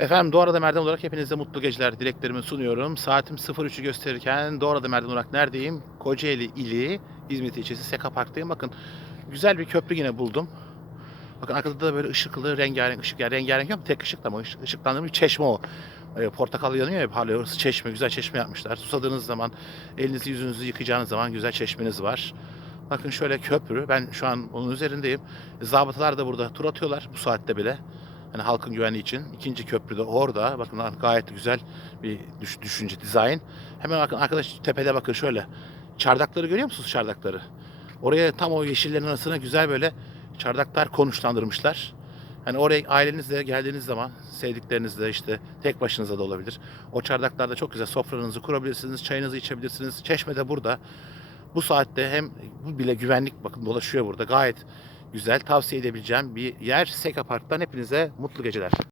Efendim Doğra'da Merdan olarak hepinize mutlu geceler dileklerimi sunuyorum. Saatim 03'ü gösterirken Doğra'da Merdan olarak neredeyim? Kocaeli ili İzmit ilçesi Seka Park'tayım. Bakın güzel bir köprü yine buldum. Bakın arkada da böyle ışıklı rengarenk ışık. Yani rengarenk yok tek ışıklı ama ışık, ışıklandırmış bir çeşme o. Ee, portakal yanıyor ya parlıyor. Çeşme. Güzel çeşme yapmışlar. Susadığınız zaman elinizi yüzünüzü yıkayacağınız zaman güzel çeşmeniz var. Bakın şöyle köprü. Ben şu an onun üzerindeyim. Zabıtalar da burada tur atıyorlar bu saatte bile. Hani halkın güvenliği için. İkinci köprü de orada. Bakın gayet güzel bir düş- düşünce, dizayn. Hemen bakın arkadaş tepede bakın şöyle. Çardakları görüyor musunuz çardakları? Oraya tam o yeşillerin arasına güzel böyle çardaklar konuşlandırmışlar. Hani oraya ailenizle geldiğiniz zaman sevdiklerinizle işte tek başınıza da olabilir. O çardaklarda çok güzel sofranızı kurabilirsiniz, çayınızı içebilirsiniz. Çeşme de burada. Bu saatte hem bu bile güvenlik bakın dolaşıyor burada. Gayet güzel tavsiye edebileceğim bir yer. Seka Park'tan hepinize mutlu geceler.